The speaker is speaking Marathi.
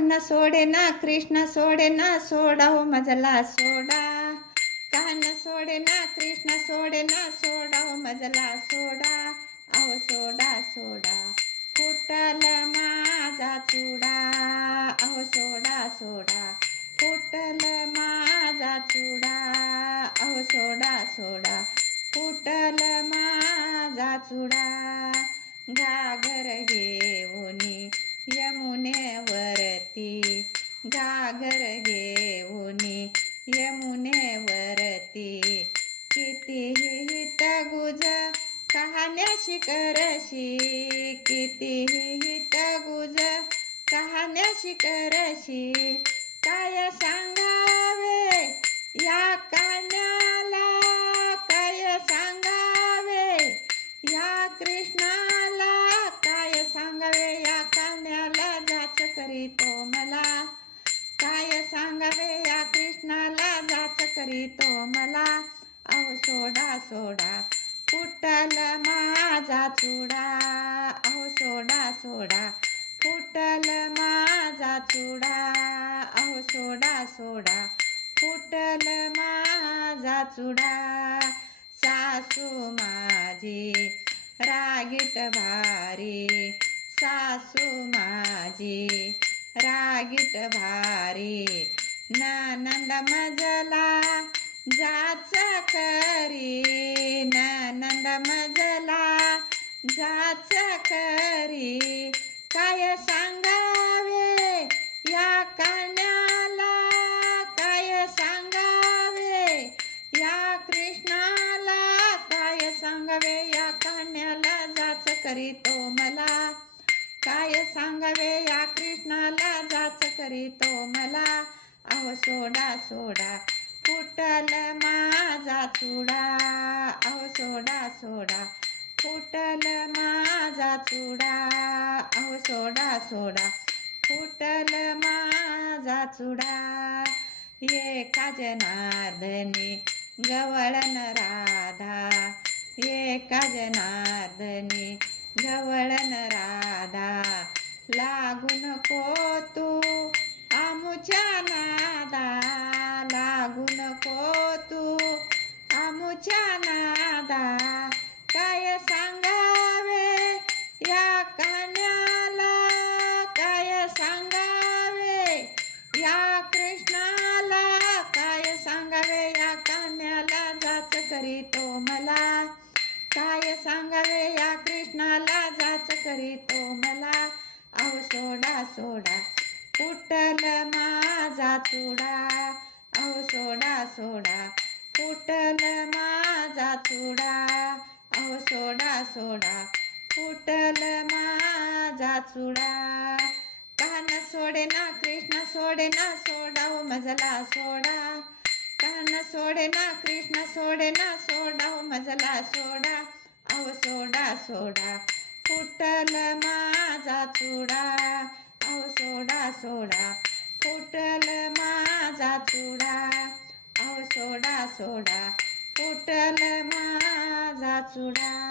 कान सोडे ना कृष्ण सोडे ना सोडा हो मजला सोडा. कान सोडे ना कृष्ण सोडे ना सोडा हो मजला सोडा. अहो सोडा सोडा. फुटल माझा चुडा. अहो सोडा सोडा. फुटल माझा चुडा. अहो सोडा सोडा. फुटल माझा चुडा. घागर घेऊनी शिकरशी किती हित गुज कहाण्याशी काय सांगावे या कान्याला काय सांगावे या कृष्णाला? काय सांगावे या कान्याला जाच करीतो मला. काय सांगावे या कृष्णाला? जाच करीतो मला. अहो सोडा सोडा. कुटल मा माझा चुडा अहो सोडा सोडा. फुटल माझा चुडा अहो सोडा सोडा. फुटल माझा चुडा. सासू माझी रागीट भारी. सासू माझी रागीट भारी. नानंद मजला जाच करी. नानंद मजला जाच करी काय सांगावे या कान्याला काय सांगावे या कृष्णाला? काय सांगावे या कान्याला जाच करीतो मला. काय सांगावे या कृष्णाला? जाच करीतो मला. अहो सोडा सोडा फुटल माझा चुडा. अहो सोडा सोडा फुटल माझा चुडा. अहो सोडा सोडा. फुटल माझा चुडा. एका जनार्दनी गवळण राधा. एका जनार्दनी काय सांगावे या कृष्णाला? जाच करीतो मला. अहो सोडा सोडा. फुटल माझा चुडा. अहो सोडा सोडा. फुटल माझा चुडा. अहो सोडा सोडा. फुटल माझा चुडा. कान सोडे ना कृष्ण सोडे ना सोडा हो मजला सोडा. कान सोडे ना मजला सोडा अहो सोडा सोडा. फुटल माझा चुडा अहो सोडा सोडा. फुटल माझा चुडा अहो सोडा सोडा. फुटल माझा चुडा.